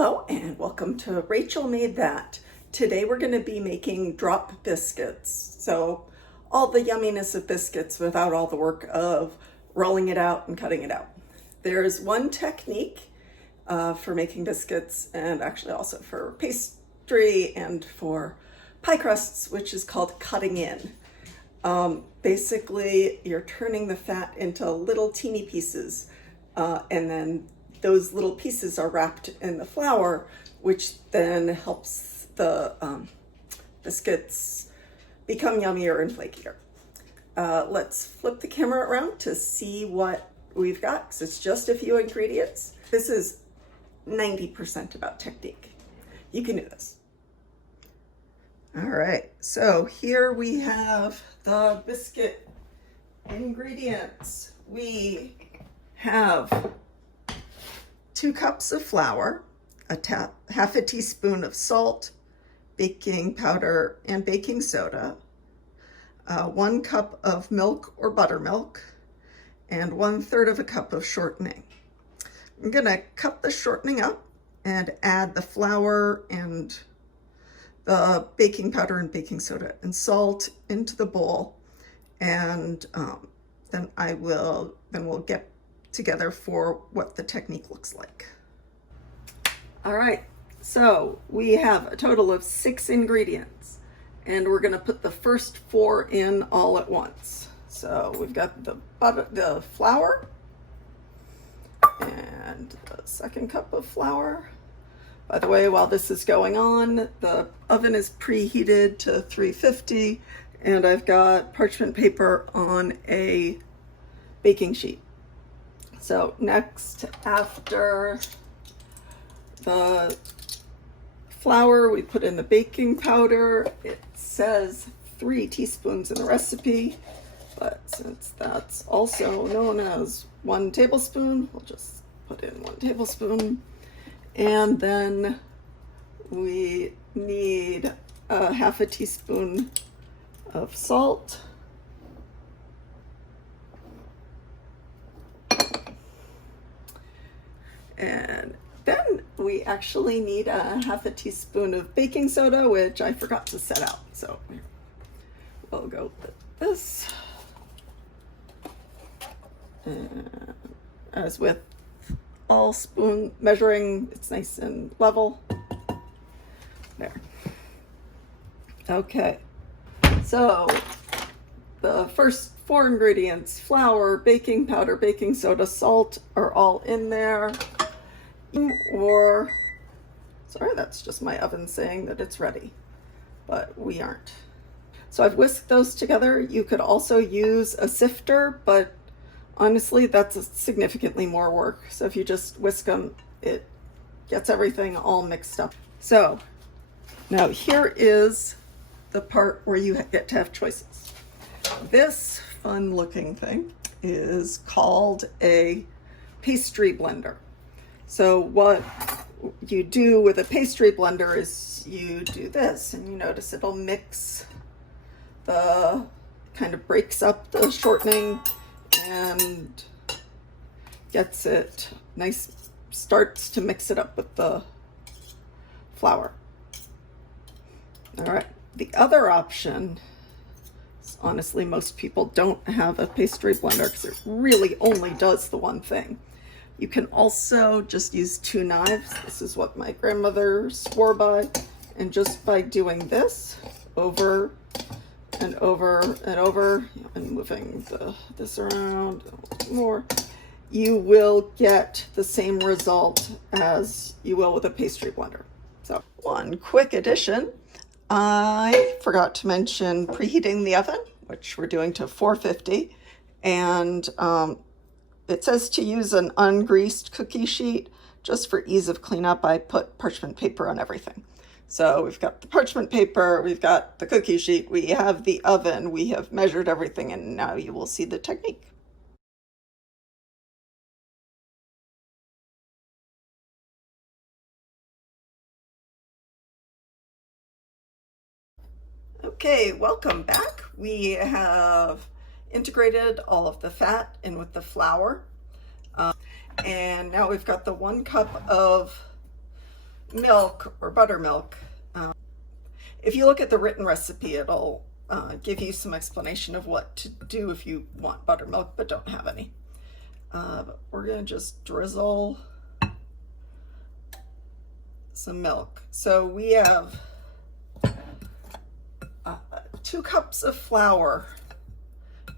Hello and welcome to Rachel Made That. Today we're going to be making drop biscuits. So all the yumminess of biscuits without all the work of rolling it out and cutting it out. There's one technique for making biscuits, and actually also for pastry and for pie crusts, which is called cutting in. Basically, you're turning the fat into little teeny pieces, and then those little pieces are wrapped in the flour, which then helps the biscuits become yummier and flakier. Let's flip the camera around to see what we've got, because it's just a few ingredients. This is 90% about technique. You can do this. All right, so here we have the biscuit ingredients. We have 2 cups of flour, half a teaspoon of salt, baking powder, and baking soda, 1 cup of milk or buttermilk, and 1/3 of a cup of shortening. I'm gonna cut the shortening up and add the flour and the baking powder and baking soda and salt into the bowl, and then we'll get together for what the technique looks like. All right, so we have a total of 6 ingredients, and we're going to put the first 4 in all at once. So we've got the flour and the 2nd cup of flour. By the way, while this is going on, the oven is preheated to 350, and I've got parchment paper on a baking sheet. So next, after the flour, we put in the baking powder. It says 3 teaspoons in the recipe, but since that's also known as 1 tablespoon, we'll just put in 1 tablespoon. And then we need half a teaspoon of salt. And then we actually need half a teaspoon of baking soda, which I forgot to set out. So we'll go with this. And as with all spoon measuring, it's nice and level. There. Okay. So the first 4 ingredients, flour, baking powder, baking soda, salt, are all in there. Or, sorry, that's just my oven saying that it's ready, but we aren't. So I've whisked those together. You could also use a sifter, but honestly, that's significantly more work. So if you just whisk them, it gets everything all mixed up. So now here is the part where you get to have choices. This fun looking thing is called a pastry blender. So what you do with a pastry blender is you do this, and you notice it'll mix kind of breaks up the shortening and gets it nice, starts to mix it up with the flour. All right, the other option is, honestly, most people don't have a pastry blender because it really only does the one thing. You can also just use 2 knives. This is what my grandmother swore by. And just by doing this over and over and over, and moving this around more, you will get the same result as you will with a pastry blender. So one quick addition, I forgot to mention preheating the oven, which we're doing to 450, and it says to use an ungreased cookie sheet. Just for ease of cleanup, I put parchment paper on everything. So we've got the parchment paper, we've got the cookie sheet, we have the oven, we have measured everything, and now you will see the technique. Okay, welcome back. We have integrated all of the fat in with the flour. And now we've got the 1 cup of milk or buttermilk. If you look at the written recipe, it'll give you some explanation of what to do if you want buttermilk but don't have any. But we're going to just drizzle some milk. So we have 2 cups of flour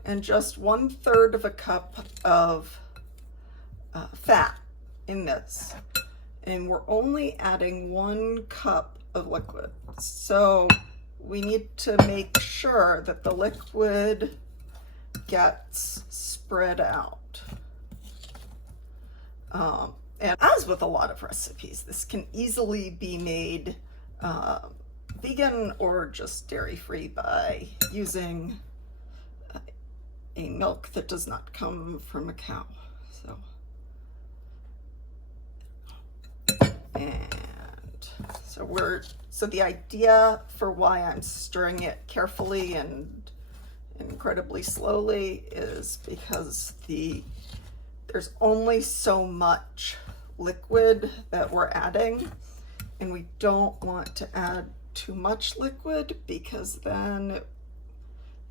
and just 1/3 of a cup of fat in this. And we're only adding 1 cup of liquid. So we need to make sure that the liquid gets spread out. And as with a lot of recipes, this can easily be made vegan or just dairy-free by using a milk that does not come from a cow. So the idea for why I'm stirring it carefully and incredibly slowly is because there's only so much liquid that we're adding, and we don't want to add too much liquid because then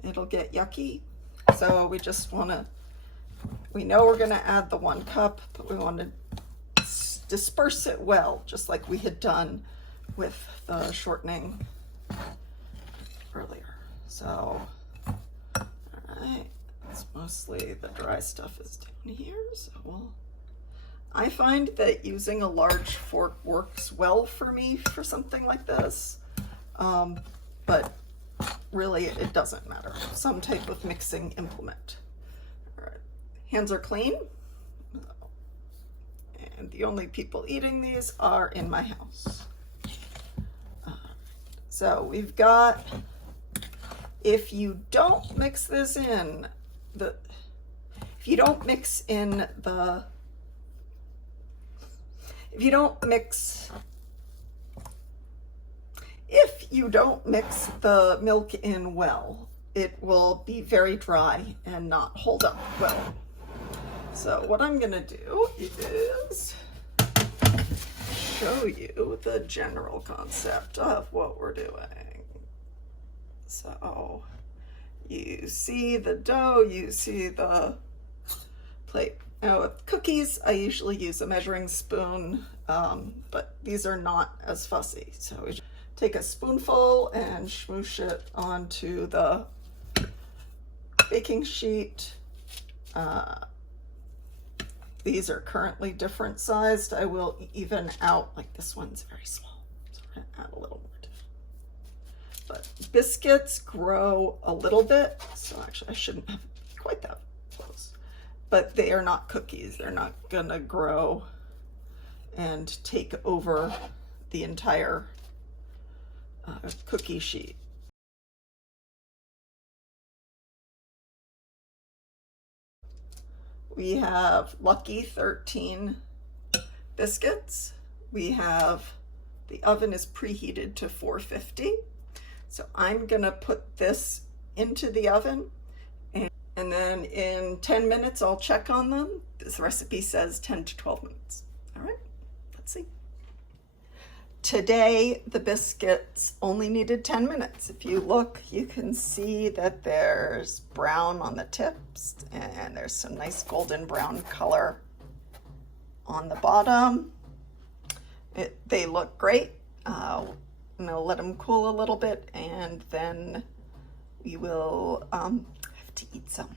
it'll get yucky. So we just want to, we know we're going to add the 1 cup, but we want to disperse it well, just like we had done with the shortening earlier. So, all right, it's mostly the dry stuff is down here. So I find that using a large fork works well for me for something like this, but really it doesn't matter. Some type of mixing implement. All right, hands are clean. And the only people eating these are in my house. So we've got, if you don't mix this in, if you don't mix the milk in well, it will be very dry and not hold up well. So what I'm gonna do is show you the general concept of what we're doing. So you see the dough, you see the plate. Now with cookies, I usually use a measuring spoon, but these are not as fussy. So we just take a spoonful and smoosh it onto the baking sheet. These are currently different sized. I will even out, like this one's very small, so we're gonna add a little more to it. But biscuits grow a little bit, so actually I shouldn't have quite that close. But they are not cookies. They're not gonna grow and take over the entire cookie sheet. We have Lucky 13 biscuits. We have, the oven is preheated to 450. So I'm gonna put this into the oven, and then in 10 minutes I'll check on them. This recipe says 10 to 12 minutes. All right, let's see. Today, the biscuits only needed 10 minutes. If you look, you can see that there's brown on the tips and there's some nice golden brown color on the bottom. They look great. I'm gonna let them cool a little bit and then we will have to eat some.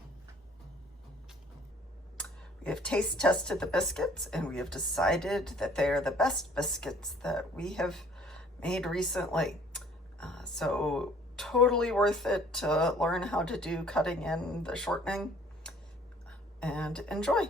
We have taste tested the biscuits and we have decided that they are the best biscuits that we have made recently. So totally worth it to learn how to do cutting in the shortening, and enjoy.